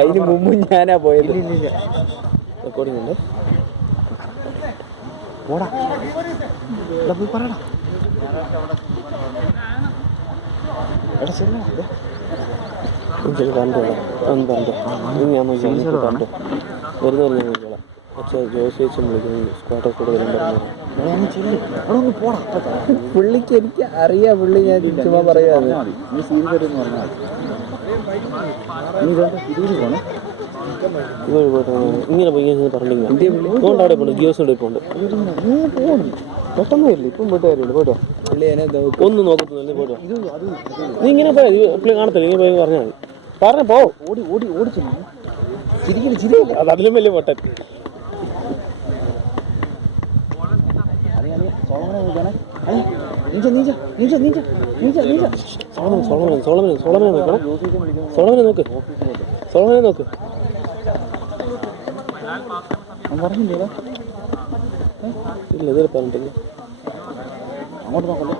അതിന് മുമ്പ് ഞാനാ പോയത്. റെക്കോർഡിംഗ് ഉണ്ട്. പോടാ പോയി പറയണം. വരുന്ന പക്ഷേ ജോസിച്ചും വിളിക്കുന്നു. സ്ക്വാഡൊക്കെ കൂടെ വരും പറഞ്ഞു. പോടാ. പുള്ളിക്ക് എനിക്ക് അറിയാം. പുള്ളി ഞാൻ ചുമ്മാ പറയാതെ ഇങ്ങനെ പോയി പറഞ്ഞില്ല. അതുകൊണ്ട് അവിടെ പോണ്ട്. ജിയോസിൻ്റെ പോണ്ട്. പെട്ടെന്ന് വരില്ല. ഇപ്പം പോയിട്ട് കാര്യമില്ല. പോട്ടോ ഒന്നും നോക്കത്തില്ല. പോട്ടോ നീ ഇങ്ങനെ പോയി കാണത്തില്ല. ഇങ്ങനെ പോയി പറഞ്ഞാൽ മതി. പറഞ്ഞ പോ. ഓടിച്ചില്ല. അത് അതിലും വലിയ പൊട്ടൻ. സോളമനെ നോക്ക്. പറഞ്ഞില്ലേ? ഇല്ല, ഇതുവരെ പറഞ്ഞിട്ടില്ല. അങ്ങോട്ട് നോക്കല്ലേ.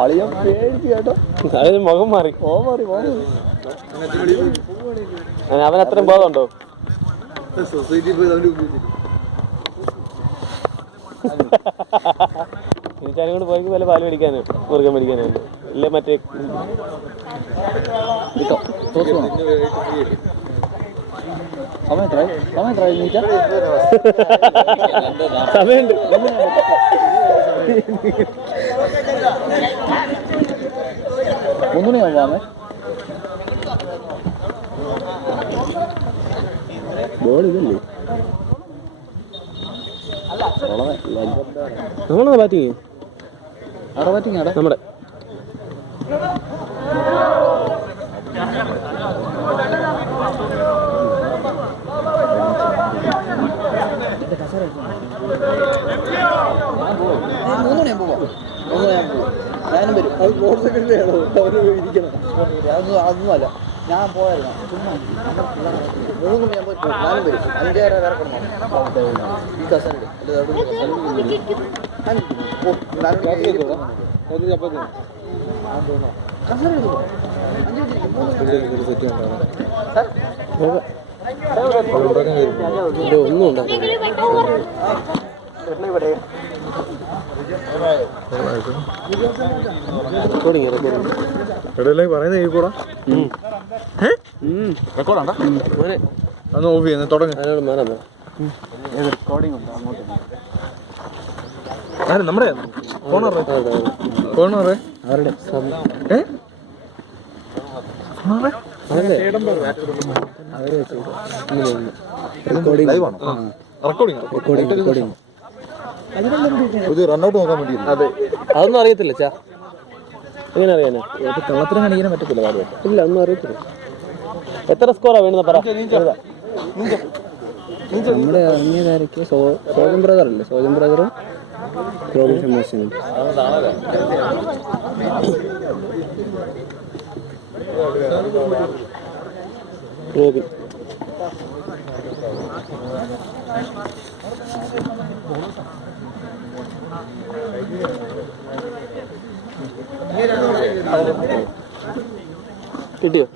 ആളിയാ പേടിച്ചു കേട്ടോ. അതായത് മുഖം മാറി. അവൻ അത്രയും ബോധമുണ്ടോ? എനിക്കതിനെ കൊണ്ട് പോയി വല്ല പാല് മേടിക്കാനോ മുറുകൻ മേടിക്കാനോ ഇല്ല. മറ്റേ സമയമുണ്ട്. മുന്നൂറിയാവാമേ. ബോൾ ഇതല്ലേ നമ്മളെ ബാറ്റിങ്. അവിടെ ബാറ്റിങ് ആടെ നമ്മുടെ ഞാനും വരും. അത് സ്പോർട്സ് സെക്രട്ടറിയാണോ? അവര് ഇരിക്കണം. അതൊന്നുമല്ല. ഞാൻ പോയായിരുന്നു. ചുമ്മാ ഞാനും വരും. 5 വേറെ ഈ കസനുണ്ട്. ഒന്നും പറയുന്ന കൂടാ റെക്കോർഡാണ്ടാ അന്ന് ഓഫ് ചെയ്യുന്നത് തുടങ്ങി. റെക്കോർഡിംഗ് ഉണ്ട് അങ്ങോട്ട്. നമ്മുടെ അവരുടെ റണ്ണൗട്ട് നോക്കാൻ വേണ്ടി. അതെ, അതൊന്നും അറിയത്തില്ല. ചാ എങ്ങനെ അറിയാനാ? കള്ളത്തിനും കാണിക്കാനും പറ്റത്തില്ല. ഇല്ല, ഒന്നും അറിയത്തില്ല. എത്ര സ്കോറാ വേണമെന്ന് പറ. നമ്മുടെ ഇറങ്ങിയതായിരിക്കും സോജൻ ബ്രദറല്ലേ? സോജൻ ബ്രദറും റോബിൻ മോശനും. റോബിൻ കിട്ടിയോ?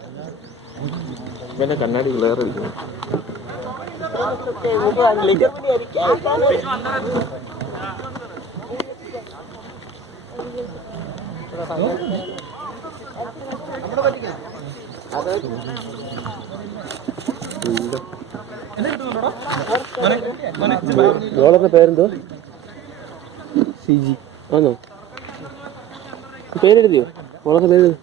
പിന്നെ കണ്ണാടി ക്ലിയർ ഇരിക്കുന്നു. ബോളറിന്റെ പേരെന്തോ? സിജി ആണോ? പേരെഴുതിയോ? ബോളറിന്റെ പേരെഴുതി.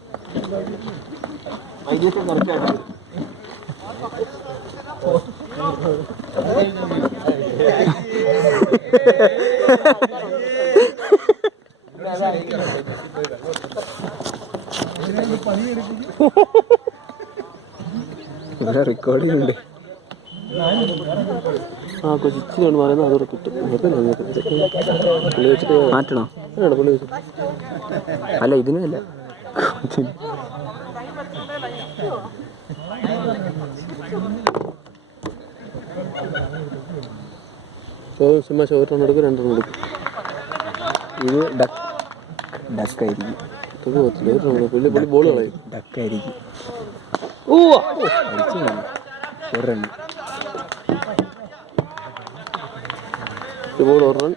റെക്കോർഡിംഗ് ഉണ്ട്. ആ കൊച്ചിച്ചിലാണ് പറയുന്നത്. അതോടെ കിട്ടും. പുള്ളി വെച്ചിട്ട് മാറ്റണോ? പുള്ളി വെച്ചിട്ട് അല്ല, ഇതിനും അല്ല. ചുമ്മാ ഒരു റൺ എടുക്കും 2 റൺ എടുക്കും. ഇത് ഡക്കായിരിക്കും. ഇതൊക്കെ പറ്റില്ല. ഒരു റൺ പുള്ളി ബോൾ കളയും. ഡക്കായിരിക്കും. ഓ ഒരു റൺ. Ball 1 run.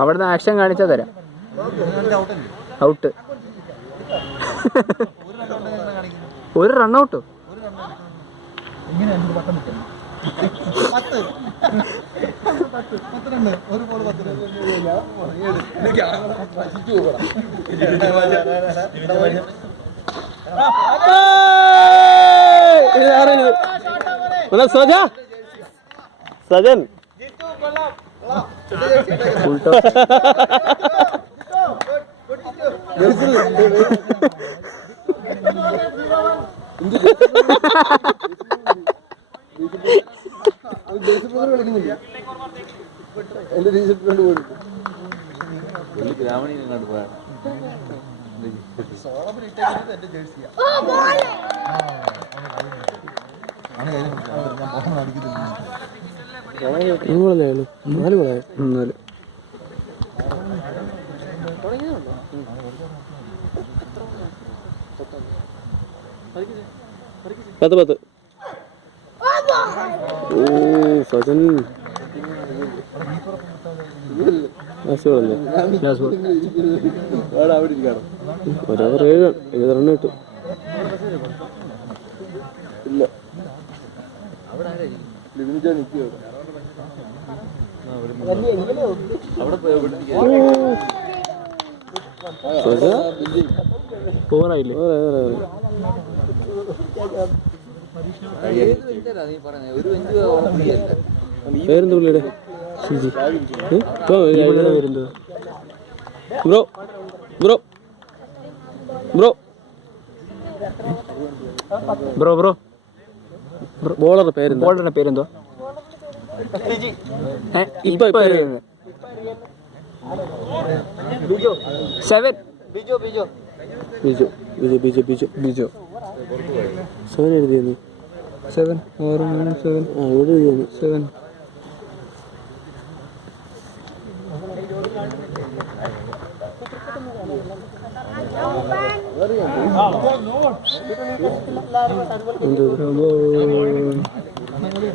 അവിടുന്ന് ആക്ഷൻ കാണിച്ചാൽ തരാം. ഔട്ട്. ഒരു റണ്ണൗട്ടോ? സജൻ നാല് പോളായോ? 4. പത്ത്. ഓ സജൻ ഒരവർ 7 റൺ കിട്ടും. ഇല്ല ഓവറായില്ലേ? പേരെന്ത് പുള്ളിയുടെ? പേരെന്ത്? Bro bro bro bro bro ബോളറുടെ പേരെന്താ? ബോളറുടെ പേരെന്തോ? ഇപ്പൊ 7 ബിജോ 7 എഴുതിയെന്ന്. 7 ആ ഇവിടെ എഴുതിയെന്ന് 7.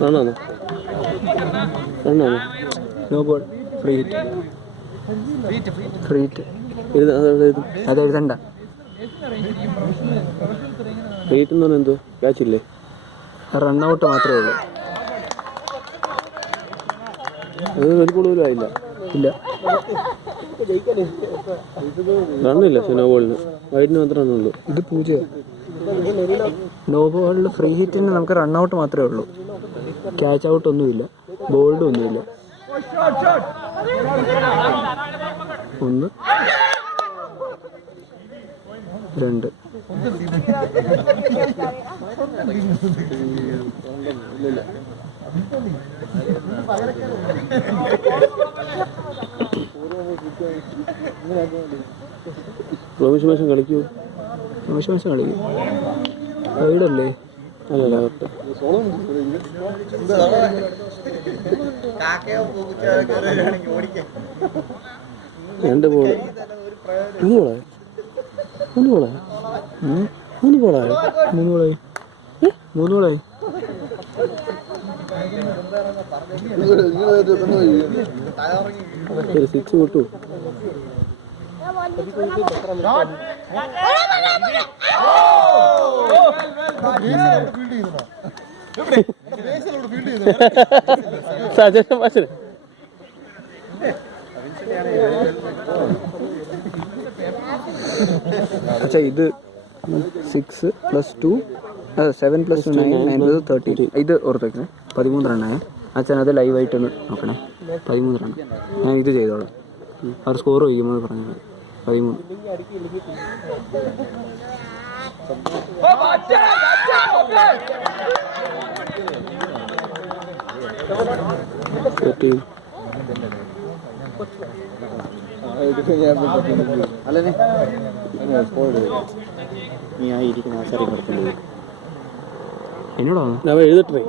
റണ്ണാണോ? No ball. Free hit. അതെഴുതണ്ട. ഫ്രീ ഹിറ്റ് എന്ന് പറഞ്ഞാൽ എന്തോ? ക്യാച്ച് ഇല്ലേ? റണ്ണൗട്ട് മാത്രമേ ഉള്ളൂ. അത് ഒരു ബോൾ പോലും ആയില്ല. ഇല്ല റണ്ണില്ല. നോ ബോളിന് വൈഡിന് മാത്രമേ റണ്ണുള്ളൂ. ഇത് 0. നോ ബോളിൽ ഫ്രീ ഹിറ്റിന് നമുക്ക് റണ്ണൗട്ട് മാത്രമേ ഉള്ളൂ. ക്യാച്ച് ഔട്ട് ഒന്നുമില്ല, ബോൾഡ് ഒന്നുമില്ല. 1 2 റോമിഷ് മാസം കളിക്കൂ. സൈഡല്ലേ? അല്ലല്ല 2 ബോള്. 3 ബോളായി. 3 ബോളായി. 6 വിട്ടു. സജഷൻ മാഷ് അച്ഛാ ഇത് 6 + 2 7 + 2 9 9 13. ഇത് ഓർത്ത് വയ്ക്കുന്നത് 13 റണ്ണായ. അച്ഛൻ അത് ലൈവായിട്ടൊന്ന് നോക്കണേ. 13 റൺ. ഞാൻ ഇത് ചെയ്തോളാം. അവർ സ്കോർ ചോദിക്കുമ്പോൾ പറഞ്ഞത് 13. അല്ലേ നീ ആ ഇരിക്കുന്ന ആശാരം കിടക്കുന്നത് എന്നോടാണ് ഞാൻ എഴുതട്ടേ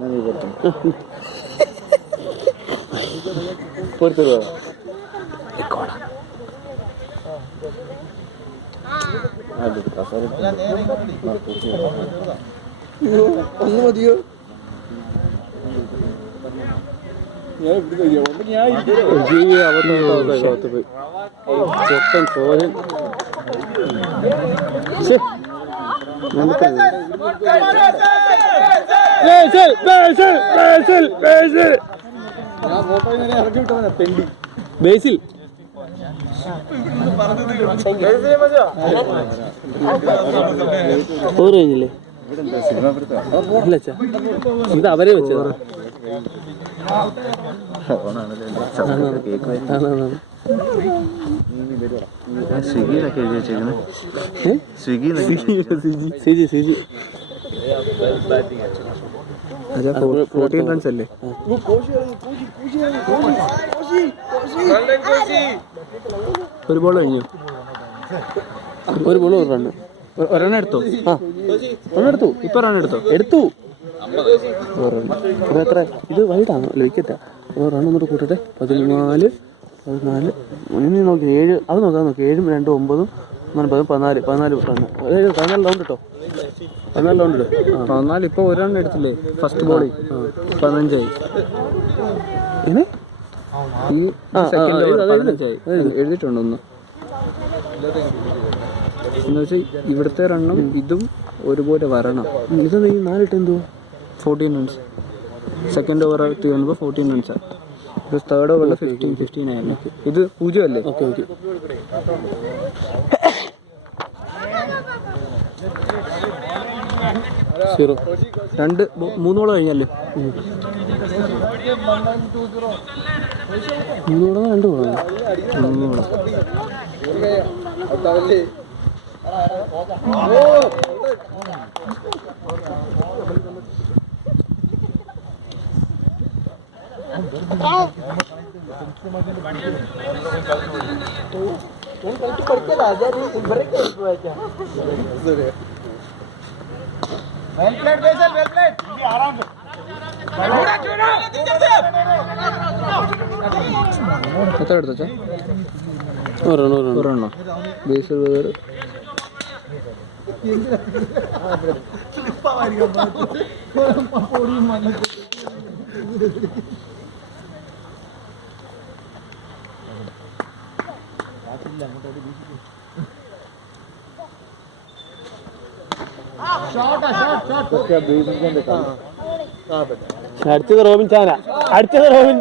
ഞാൻ നീ കൊടുത്തു ഒന്ന് മതിയോ? ബേസിൽ ഓർ കഴിഞ്ഞില്ലേ? ഇല്ല അച്ഛാ, ഇത് അവരെ വെച്ചത്. സ്വിഗ്ഗിയിലൊക്കെ എഴുതി വെച്ചേക്കുന്നത്. സിജി 14 റൺസ് അല്ലേ? ഒരു ബോൾ കഴിഞ്ഞു. ഒരു ബോൾ ഒരു റണ്ണ്. ഒരെണ്ണം എടുത്തോ? റണ്ണെടുത്തു. ഇപ്പൊ റൺ എടുത്തോ? എടുത്തു. അപ്പോൾ എത്ര? ഇത് വൈഡാണോ? വിക്കറ്റാ. റൺ ഒന്നിട്ട് കൂട്ടട്ടെ. 14 14 നോക്കി 7. അത് നോക്കാം. 7 2 9 14 റണ്ണ്. 14 റൗണ്ട് കേട്ടോ. 14 റൗണ്ട് ഇടും. 14. ഇപ്പോൾ ഒരു റൺ എടുത്തില്ലേ ഫസ്റ്റ് ബോളിൽ? 15 ആയി. എങ്ങനെ? ഈ സെക്കൻഡ് ഓവർ 15 ആയി. എഴുതിയിട്ടുണ്ട് ഒന്ന്. എന്ന് വെച്ചാൽ ഇവിടുത്തെ റണ്ണും ഇതും ഒരുപോലെ വരണം. ഇത് 4 ഇട്ട് എന്തോ 14 റൺസ്. സെക്കൻഡ് ഓവർ തീർന്നപ്പോൾ 14 റൺസാണ്. ഇത് തേർഡ് ഓവറിൽ 15 ആയിരുന്നു. ഇത് 0 അല്ലേ? ഓക്കെ. 0. 3 ബോൾ കഴിഞ്ഞല്ലേ? 3 ബോളോ 2 ബോളോ? 3 ബോൾ. എത്ര എടുത്തോ? ഒരെണ്ണോ? ബേസിൽ അടിച്ചത് റോബിൻ ചാന.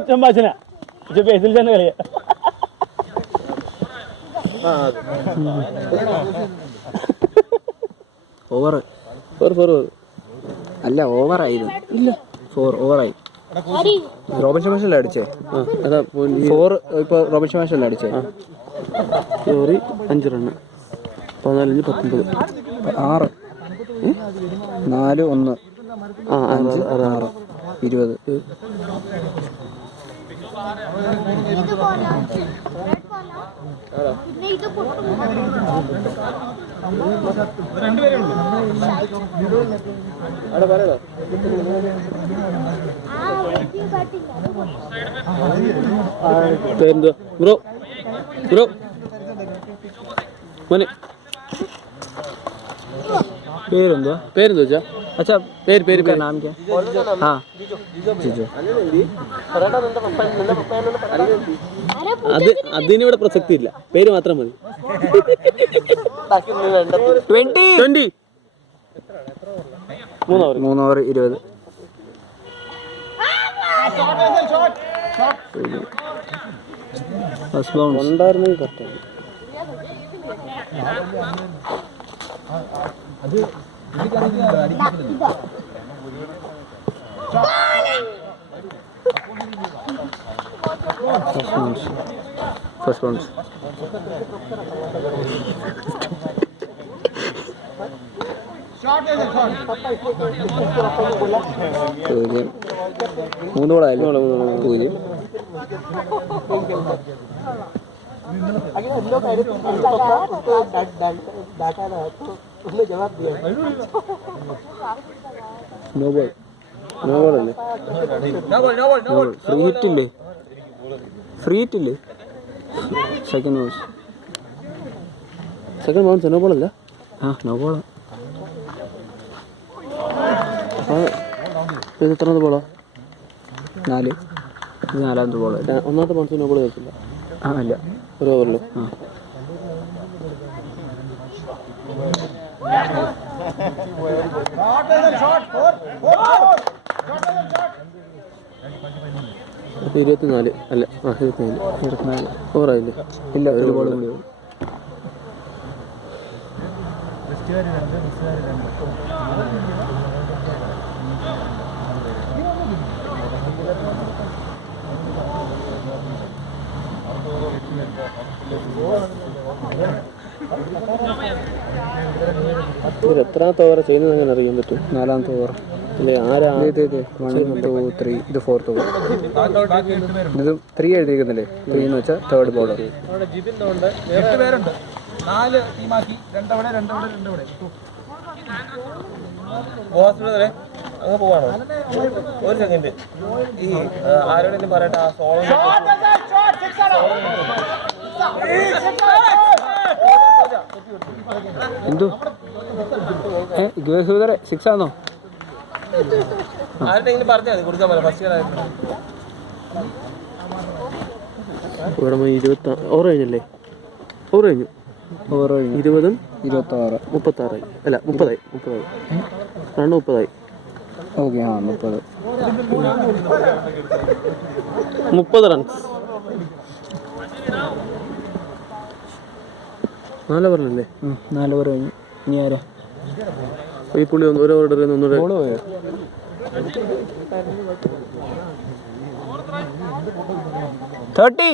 ചമ്പാച്ചന. ബേസിൽ ചാന കളിയാ. ഓവർ അല്ല, ഓവറായിരുന്നു. ഇല്ല, 4 ഓവറായി. റോബിൻ ശമാഷല്ലേ അടിച്ചേ? 4 ഇപ്പോൾ റോബിൻ ശമാഷല്ലേ അടിച്ചേ? 5 റണ്ണ്. 14 19 6 4 1 5 6 20. പേരെന്തുവാ? ബ്രോ മോനെ പേരെന്തുവാ വെച്ചാ? अच्छा പേര് का नाम क्या? हाँ जीजो. അതിനിവിടെ പ്രസക്തി ഇല്ല, പേര് മാത്രം മതി. 20 3 ഓവർ 20. ഫസ്റ്റ് ബൗൺസ് ഉണ്ടായിരുന്നെങ്കിൽ കറക്റ്റാണ്. First bounce. പൂജ്യം. 3 ബോളായല്ലോ. 0. No ball. നോബോളല്ലേ? ഫ്രീ ഹിറ്റില്ലേ? ഫ്രീ ഹിറ്റില്ലേ? Second bounce. സെക്കൻഡ് ബൗൺസ് നോബോളല്ല? ആ നോ ബോളാ. ഇത് എത്രാമത്തെ ബോളാ? 4. ഇത് 4ാമത്തെ ബോൾ. ഒന്നാമത്തെ ബൗൺസ് നോബോൾ കേൾക്കില്ല. ആ അല്ല, ഒരു ഓവറിലോ? ആ അപ്പോൾ 24 അല്ല, 24 ഓവറായില്ലേ? ഇല്ല, ഒരു ബോൾ കൂടി. എത്രാമത്തെ ഓവർ ചെയ്യുന്നത് അങ്ങനെ അറിയാൻ പറ്റും? 4ാമത്തെ ഓവർ അല്ലേ? ആരാ? 1, 2, 3. ഇത് 4th ഓവർ. ഇത് 3 എഴുതിയിരിക്കുന്നില്ലേ? 3 എന്ന് വെച്ചാൽ തേർഡ് ബോളർ. 8 പേരുണ്ട്. 4 ടീമാക്കി. 2 അവിടെ. അങ്ങ് പോവാണോ? ഒരു സെക്കൻഡ്. ഈ ആരോടെങ്കിലും പറയട്ടെ, ആ സോളം എന്തോ 6 ആണോ? ആരുടെങ്കിലും പറഞ്ഞാൽ മതി, കൊടുക്കാൻ പറ്റില്ല. ഫസ്റ്റ് ഇയർ ആയിരുന്നു. ഇവിടെ 20 ഓവർ കഴിഞ്ഞല്ലേ? ഓവർ കഴിഞ്ഞു. ഓവർ കഴിഞ്ഞു. 20ഉം 26. 36 അല്ല 30 റണ്ണ് 30. ഓക്കെ, ആ 30. 30 റൺസ്. 4 ഓവറിലല്ലേ? 4 ഓവർ കഴിഞ്ഞു. ഇനി ആരാ? ഈ പുള്ളി ഒരു ഓവർ ഇടുന്ന ഒന്നുകൂടെ. ബോൾ പോയോ? 30.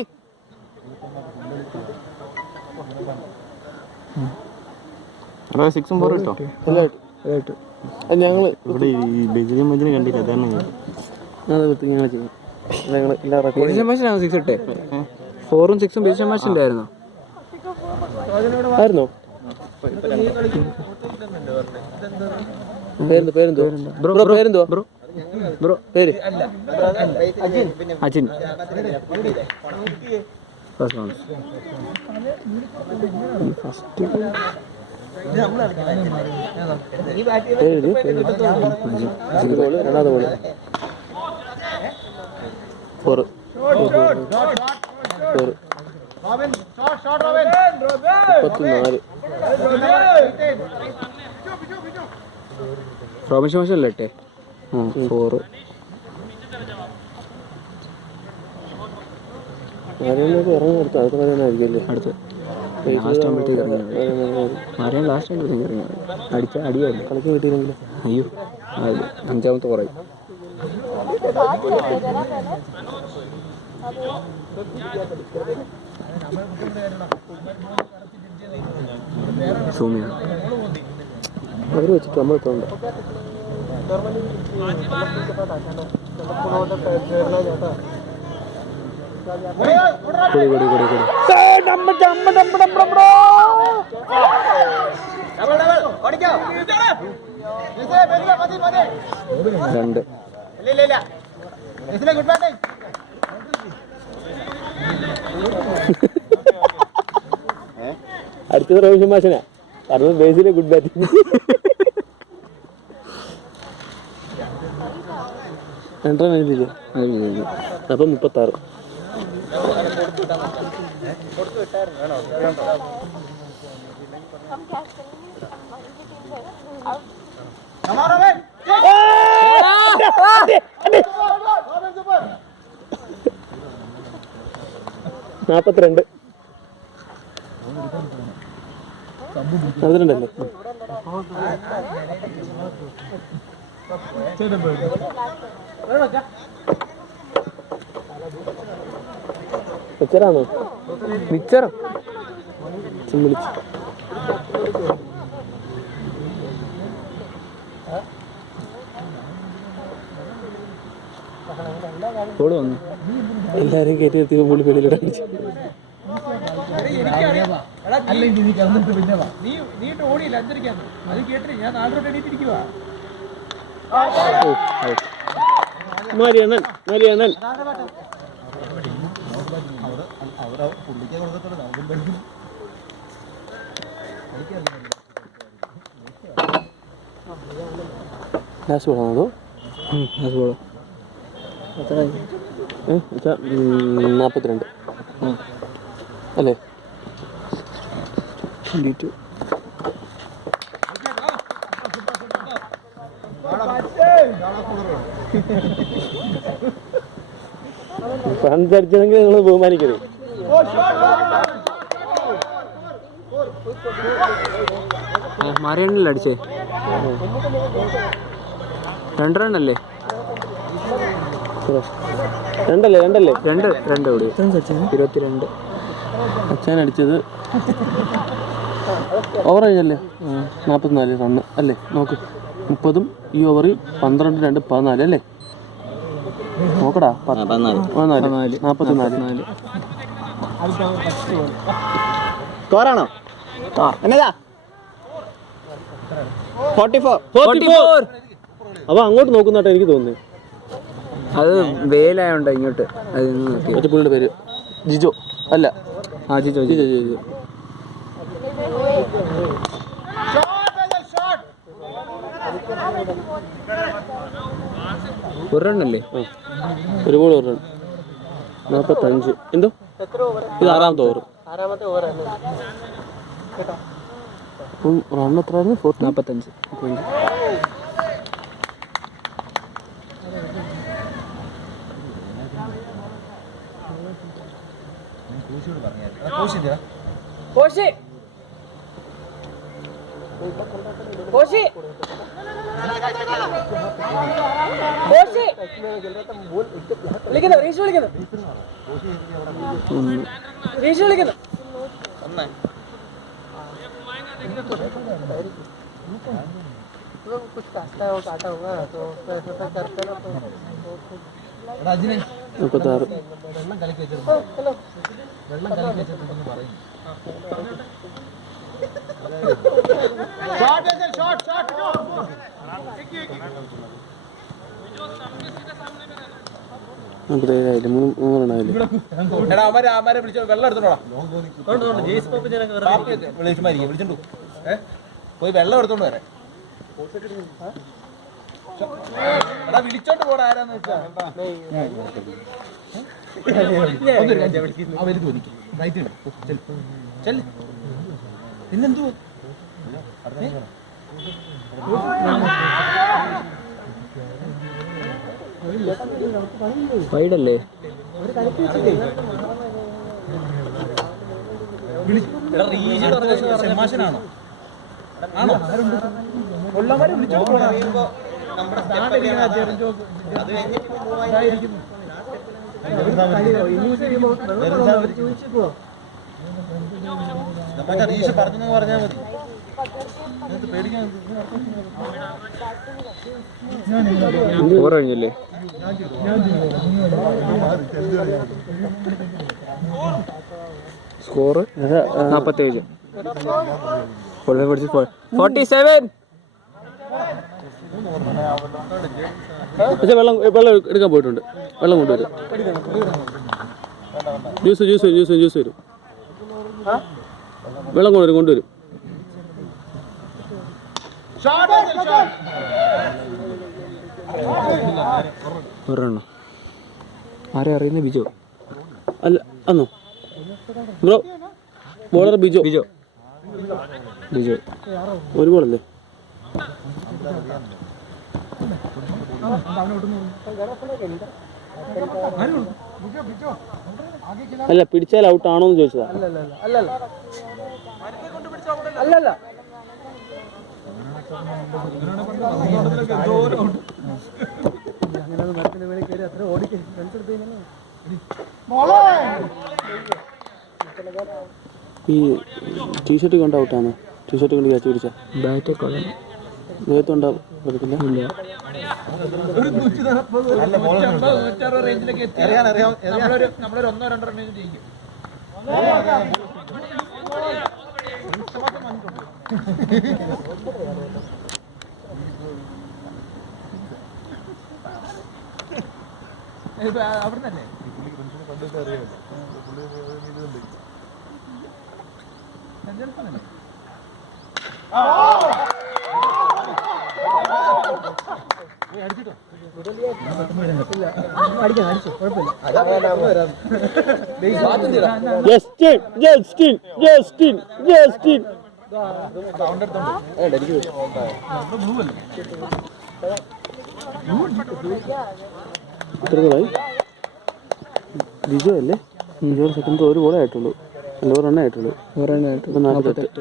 അവിടെ 6ഉം 4 കിട്ടോ? ഞങ്ങൾ ഇവിടെ ഈ ബെജിനും മജിനും കണ്ടില്ല, അതാണ് അത് ഇങ്ങനെ ചെയ്യും. ഞങ്ങൾ എല്ലാ റെക്കോർഡിംഗ് 6 ഇട്ടേ. 4ഉം 6ഉം ബേസ് മാച്ചിൻ്റെ ആയിരുന്നോ? ആയിരുന്നോ? പേരെന്തോ ബ്രോ പേര്? അജിൻ. First bounce. പേര് ബോള്, രണ്ടാമത്തെ ബോള് 4. 34. റോബിൻ മാഷ് അല്ലേ ഇട്ടേ? 4. ആരെങ്കിലും ഇറങ്ങി കൊടുത്തു, അടുത്ത പറയാനായിരിക്കുമല്ലേ? അടുത്ത് ലാസ്റ്റ് ആകുമ്പോഴത്തേക്ക് ഇറങ്ങിയാൽ ആരെയും ലാസ്റ്റ് ആകുമ്പോഴത്തേക്ക് ഇറങ്ങിയാൽ അടിച്ച അടിയായിരുന്നു. കളിക്കാൻ കിട്ടിയില്ലെങ്കിലോ? അയ്യോ, 5ാമത്തെ കുറയും. സൂമിയാണ് അവർ വെച്ചിട്ട് നമ്മൾ തോണ്ട. രണ്ട്. അടുത്തത് റോഹിത് മാഷനാ പറഞ്ഞത്. ബേസിലെ ഗുഡ് ബാറ്റിംഗ്. രണ്ടെണ്ണം എഴുതിയില്ലേ? അപ്പം 36. നാപ്പത്തിരണ്ട്. 42 അല്ലേ? മിച്ചറാണോ? മിച്ചർ വിളിച്ചു ഗോള് വന്നു. എല്ലാവരും കയറ്റി നിർത്തി പുള്ളി വെളിയിലൂടെ അടിച്ചു. മരിയണ്ണൻ ലാസ്റ്റ് ബോളാണോ? 42 അല്ലേ? 22. പന്തടിച്ചെങ്കിൽ നിങ്ങൾ ബഹുമാനിക്കരുത്. മാറിയണ്ണല്ലേ അടിച്ചേ? 2 റണ്ണല്ലേ? 2 കൂടി 22. അച്ഛൻ അടിച്ചത് ഓവർ കഴിഞ്ഞല്ലേ? 44 റണ്ണ് അല്ലേ? നോക്ക് 30 ഈ ഓവറിൽ 12, 2, 14 അല്ലേ? നോക്കടാ 44. സ്കോറാണോ? എന്നതാ? 44. അവ അങ്ങോട്ട് നോക്കുന്നാട്ടോ എനിക്ക് തോന്നുന്നത്. അത് വേലായോണ്ടോ ഇങ്ങോട്ട്? അത് മറ്റേ പുള്ളിയുടെ പേര് ജിജോ അല്ല? ജിജോ. ഒരു റണ്ണല്ലേ? ഒരു ബോൾ 1 റൺ. 45. എന്തോ ഇത് 6ാമത്തെ ഓവർ. അപ്പം റൺ എത്രയായിരുന്നു? 45. പോയി വെള്ളം എടുത്തോണ്ട് വരാം. വിളിച്ചോണ്ട് പോടാ. ആരാന്ന് വെച്ചാ പിന്നെന്തു വൈഡല്ലേ? സെമാഷനാണോ? ആണോ? ഉള്ളവരെ വിളിച്ചോണ്ട് പോടാ. നമ്മുടെ റീഷ് പറഞ്ഞു പറഞ്ഞാൽ മതി. പേടിക്കാൻ ഓവർ കഴിഞ്ഞല്ലേ? സ്കോർ 47. 47. പക്ഷെ വെള്ളം എടുക്കാൻ പോയിട്ടുണ്ട്. വെള്ളം കൊണ്ടുവരും. ജ്യൂസ് വരും. വെള്ളം കൊണ്ടുവരും. ഒരെണ്ണം. ആരെ അറിയുന്ന? ബിജോ അല്ല അന്നോ ബ്രോ? ബോളർ ബിജോ. ഒരു ബോളല്ലേ? അല്ല പിടിച്ചാൽ ഔട്ട് ആണോ എന്ന് ചോദിച്ചതാ. അല്ലല്ല. ഈ ടീഷർട്ട് കൊണ്ട് ഔട്ടാണ്. ടീഷർട്ട് കൊണ്ട് ക്യാച്ച് പിടിച്ചാൽ ബാറ്റൊക്കെ കൊള്ളാം. ദേഹത്തുണ്ടാവും പറ്റത്തില്ല. ഇല്ല നമ്മളൊരു 1-2 റണ്ണിന് ജയിക്കും. അവിടെ തന്നെ ജിജോ അല്ലേ? ജിജോ സെക്കൻഡ് ഒരു ഗോളേ ആയിട്ടുള്ളൂ. 11 റണ്ണേ ആയിട്ടുള്ളൂ. 48.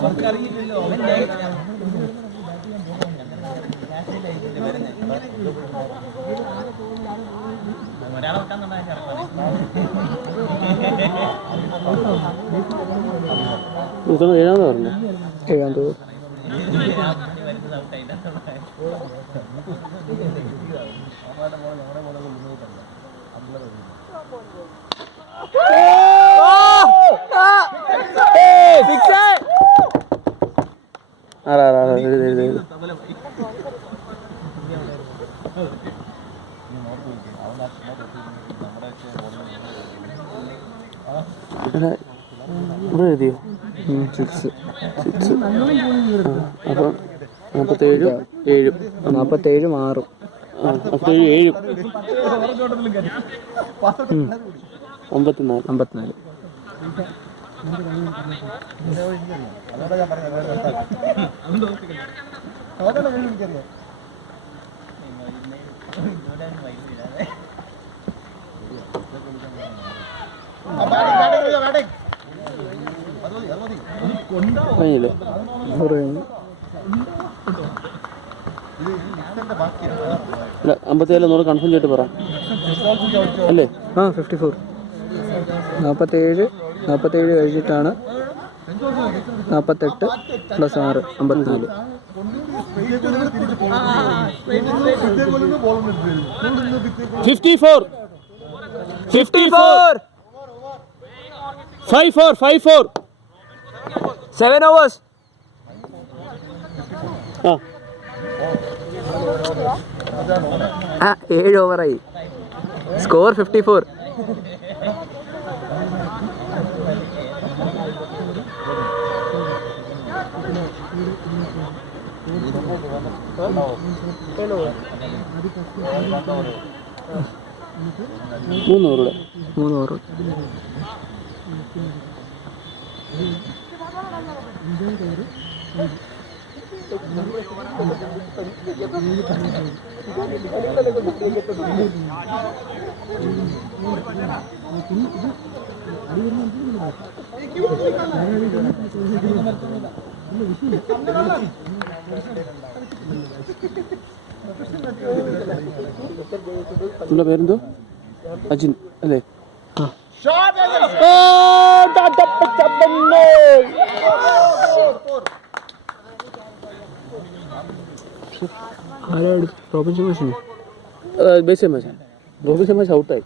അവർക്കറിയില്ലല്ലോ ഒരാളെ ഏഴാമത് പറഞ്ഞു. 7ാം തോന്നുന്നു. ഇവിടെ എഴുതിയോ? 6. അപ്പം 47 7 47 6 47 7 54. കഴിഞ്ഞില്ലേ? 57 ഒന്നുകൂടെ കൺഫേം ചെയ്തിട്ട് പറ അല്ലേ? 54. 47 കഴിഞ്ഞിട്ടാണ് 48 + 6 54. 54 54 7 hours. ആ 7 ഓവറായി. സ്കോർ 54. മൂന്ന് ഓവർ. നിങ്ങളുടെ പേരെന്തോ? അജിൻ അല്ലേ? റോബിൻസൺ മാഷ് റോബിൻസൺ മാഷ് ഔട്ടായി.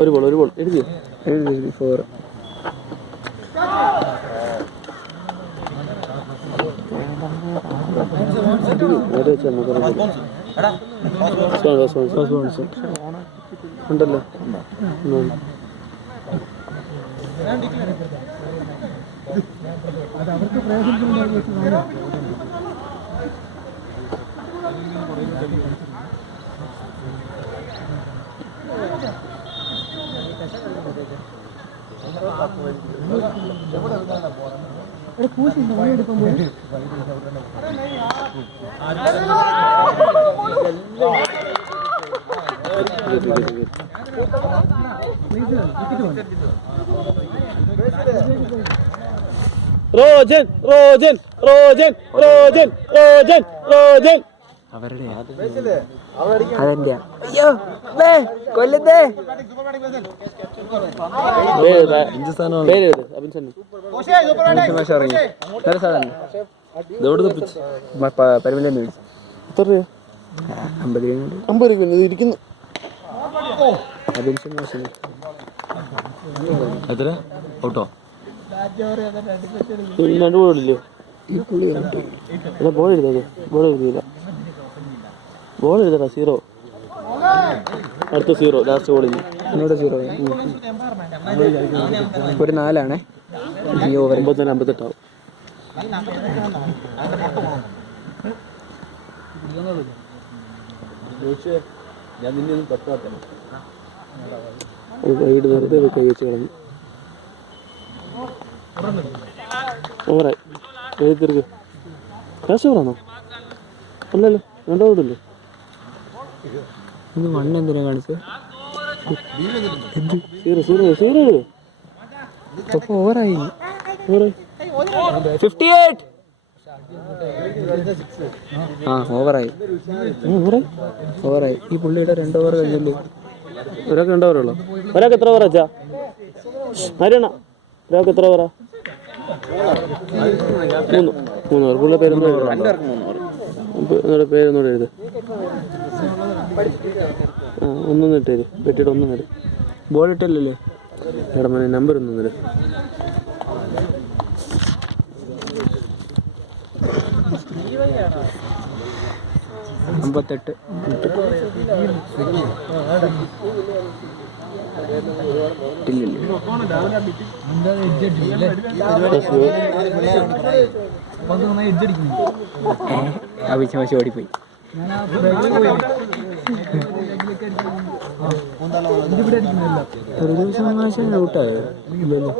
ഒരു ബോൾ എഴുതിയോ? 4. ഉണ്ടല്ലോ. റോജൻ റോജൻ റോജൻ റോജൻ റോജൻ റോജൻ. അവരുടെ അതെന്റെ. അയ്യോ കൊല്ലത്തെ പരിമില്ലെന്ന് മേടിച്ചു. എത്ര രൂപ? 50 50 രൂപ ഇരിക്കുന്നു. എത്ര ഔട്ടോ? 2 ബോളില്ലയോ? ബോൾ എഴുതാതെ, ബോൾ എഴുതിയില്ല. ബോൾ എഴുതടാ. 0. അടുത്ത 0. ലാസ്റ്റ് ബോളിൽ എന്നോട് 0. ഒരു 4 ആണേ. ഈ ഓവർ 54-58 ആവും. ഞാൻ നിന്നെ ഒന്നും തട്ടാത്ത വൈകിട്ട് വെറുതെ കൈ വെച്ച് കളഞ്ഞു. ഓവറായി. എഴുതി തീർക്ക്. ക്യാഷ് ഓവറാണോ? അല്ലല്ലോ, 2 ഓവറല്ലേ? ഇത് മണ്ണ് എന്തിനാ കാണിച്ചത്? 0 അപ്പൊ ഓവറായി. 58. ആ ഓവറായി. ഓവറായി. ഈ പുള്ളിയുടെ 2 ഓവർ കഴിഞ്ഞല്ലേ? ഒരാൾക്ക് 2 ഓവറുള്ളൂ. ഒരാൾക്ക് എത്ര ഓവറാ? ആരാണ് ഒരാൾക്ക് എത്ര ഓവറാ? 3 ഓവർ. പുള്ളിയുടെ പേരൊന്നും പേരൊന്നും എഴുത്. ഒന്നും ഇട്ടേര്. വെട്ടിയിട്ട് 1 നേരം. ബോൾ ഇട്ടല്ലേ? എടാ മോനെ നമ്പർ 1 നേരം. അമ്പത്തെട്ട്. അഭിഷേക് ഓടിപ്പോയി. ഒരു ദിവസം ഔട്ടായോ? ഇല്ലല്ലോ.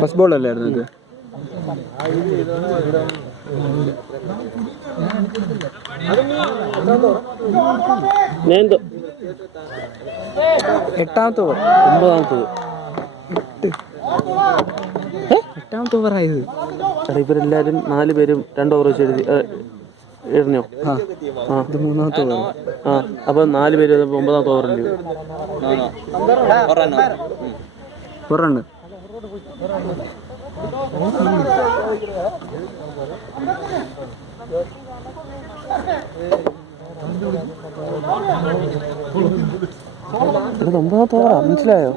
ഫസ്റ്റ് ബോൾ അല്ലായിരുന്നു ഇത്? എന്തോ 8ാമത്തെ ഓവർ. 9ാമത്തത്. 8ാമത്തെ ഓവറായത്. ഇവരെല്ലാവരും 4 പേരും 2 ഓവർ വെച്ച് എറിഞ്ഞോ? ഇത് 3ാമത്തെ ഓവർ. അപ്പൊ 4 പേര് 9ാമത്തെ ഓവറല്ലേ? ഒരു റണ്ണ്. ഇത് 9ാമത്തെ ഓവറാ. മനസ്സിലായോ?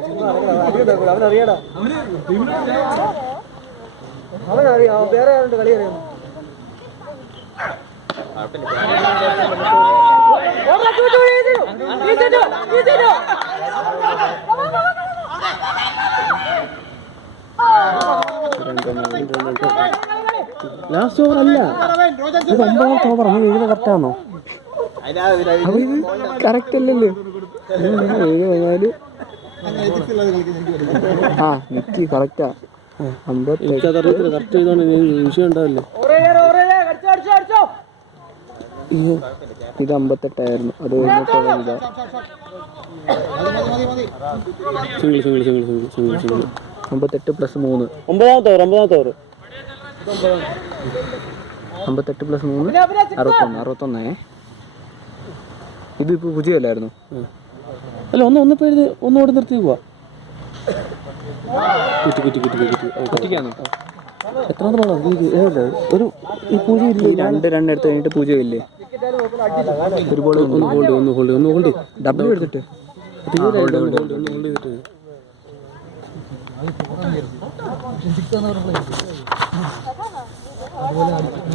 വേറെ ആരുണ്ട് കളി അറിയാം? ലാസ്റ്റ് ഓവർ അല്ല, ഇത് 9ാമത്തെ ഓവർ. നീ എഴുത കറക്റ്റാണോ? അപ്പൊ ഇത് കറക്റ്റ് അല്ലല്ലോ. 7 ആ നിക്ക് കറക്റ്റാ. എനിക്കതറിയത്തില്ല. കറക്റ്റ് ചെയ്തോണ്ട് വിഷയം ഉണ്ടാവില്ലേ? ഇത് 58 അത് കഴിഞ്ഞിട്ടുള്ള ഇതാ. സിംഗിൾ 58 + 3. 9ാമത്തെ ഓവർ. 58 + 3 61. ഇത് ഇപ്പോൾ പുതിയല്ലായിരുന്നു? അല്ല, ഒന്നിപ്പോ എഴുതി. ഒന്നുകൂടെ നിർത്തി പോവാ. കുറ്റിക്കാണോ? എത്രാമത്തെ ബോളാണ്? ഒരു ഈ പൂജ ഇല്ലേ? 2 റൺ എടുത്ത് കഴിഞ്ഞിട്ട് പൂജ്യം ഇല്ലേ? ഒരു ബോൾ ഒന്ന് ഹോൾഡ് ഡബിൾ എടുത്തിട്ട്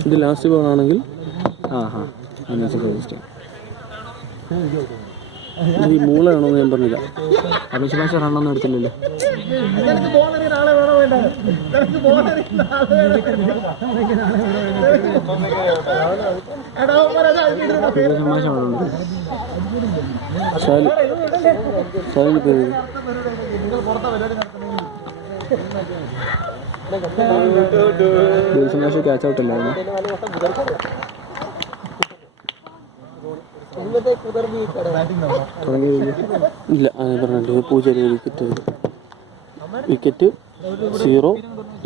ഇത് ലാസ്റ്റ് ബോൾ ആണെങ്കിൽ ഈ മൂളയാണോ ഞാൻ പറഞ്ഞില്ല. അഭിഷേക് മാഷ് റണ്ണൊന്നും എടുത്തില്ലല്ലോ. ഷാലിന് പേര് മാഷ് ക്യാച്ച് ഔട്ട് അല്ലായിരുന്നു. ഇല്ല അങ്ങനെ പറഞ്ഞിട്ട് പൂജ വിക്കറ്റ് വിക്കറ്റ് 0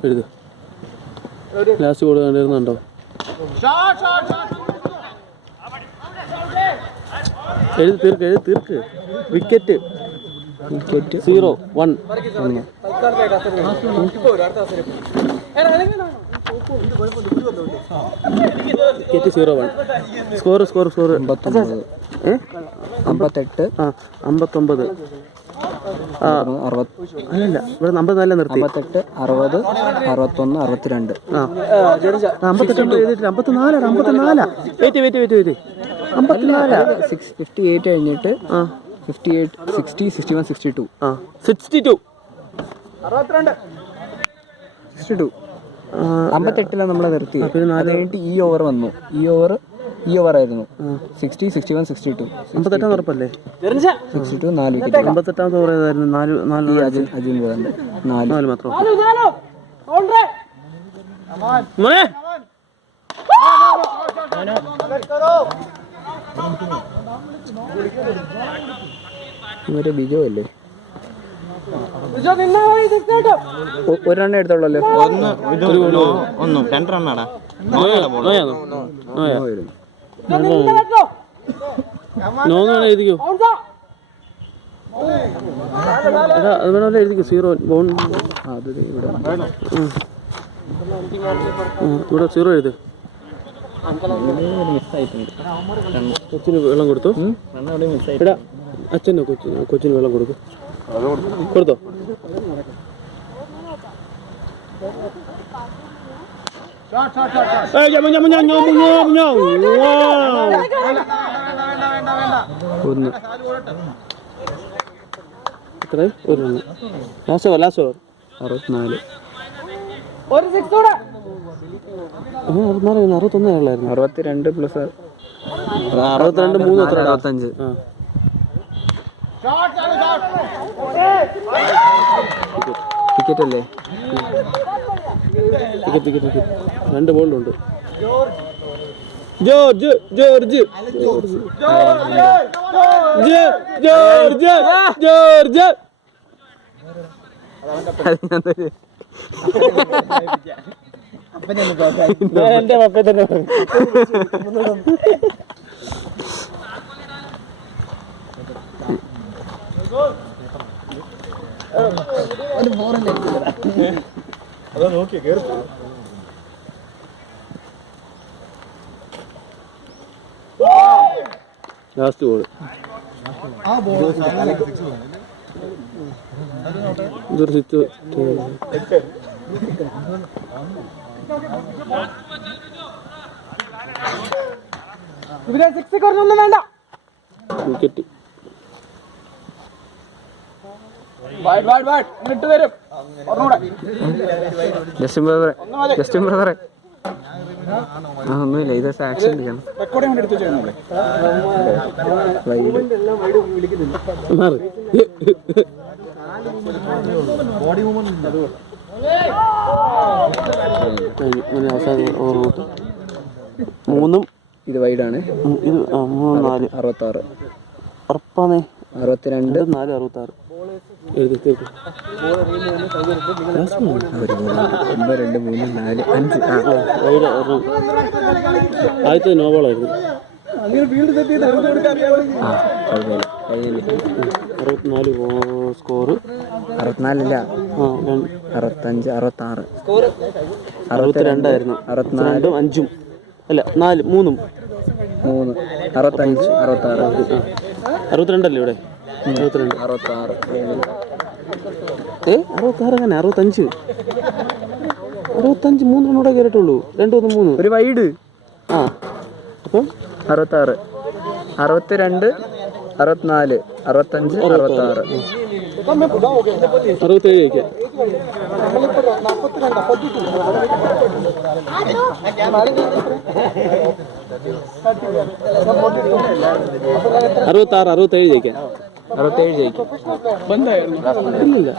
എഴുത്. ലാസ്റ്റ് ഗോൾ കണ്ടിരുന്നുണ്ടോ? എഴുതി തീർക്ക്. Wicket 0 1 wicket 0 1. സ്കോർ 58 59. അല്ലല്ല ഇവിടെ 54 നിർത്തി. 58 60 61 62. 58 എഴുതിയിട്ടില്ല. 54 വെയിറ്റ് 54 58 കഴിഞ്ഞിട്ട് 58 60 61 62. 62 58 നമ്മളെ നിർത്തി. അത് കഴിഞ്ഞിട്ട് ഈ ഓവർ വന്നു. ഈ ഓവർ ആയിരുന്നു 60 61 62. 58 ഉറപ്പല്ലേ? 62 4 വിക്കറ്റ്. 58 ഓവർ ഏതായിരുന്നു? 4 അജിൻ വേണ്ട 4 മാത്രം. ഇവരെ ബിജോ അല്ലേ? ഒരെണ്ണം എടുത്തോളല്ലോ. 2 റണ്ണാടാ. എഴുതിക്കോ. അത് വേണമല്ലോ എഴുതിക്കോ. 0 ഇവിടെ 0 എഴുത്. കൊച്ചിന് വെള്ളം കൊടുത്തു. എടാ അച്ഛനോ കൊച്ചിന് വെള്ളം കൊടുത്തു. കൊടുത്തോ? ഒന്ന് എത്രയായി? 1 റണ്ണ്. Last over 64. 61 ആളായിരുന്നു. 62 പ്ലസ് 62 3 എത്ര? 65. വിക്കറ്റ് അല്ലേ? ടിക്കറ്റ് 2 ബോളിലുണ്ട്. ജോർജ് എന്റെ പപ്പ തന്നെ ലാസ്റ്റ് ബോൾ. ഇതൊരു സിറ്റ് വിക്കറ്റ്. ജസ്റ്റിൻ ബ്രദറെ ഒന്നുമില്ല. ഇത് ആക്ഷൻ എടുക്കണം. അവസാന ഓവർ 3 ഇത് വൈഡാണ്. ഇത് 3 4 66. ഉറപ്പാണേ. 62 4 66 എഴുതി തീർക്കും. 1 2 3 4 5. ആദ്യത്തെ നോബോളായിരുന്നു. 64 സ്കോർ. 64 ഇല്ല 65 66. 62 ആയിരുന്നു. 64 5 അല്ല 4 3 65 66. 62 അല്ലേ ഇവിടെ? 62 66. 66 അങ്ങനെ 65 3 റണ്ണൂടെ കയറിയിട്ടുള്ളൂ. 2 1 3 ഒരു വൈഡ്. അപ്പം 66 62 64 65 66. 67 കഴിക്കാം. 67 ജയിക്കാം. 67 ജയിക്കും. ഇല്ലില്ല.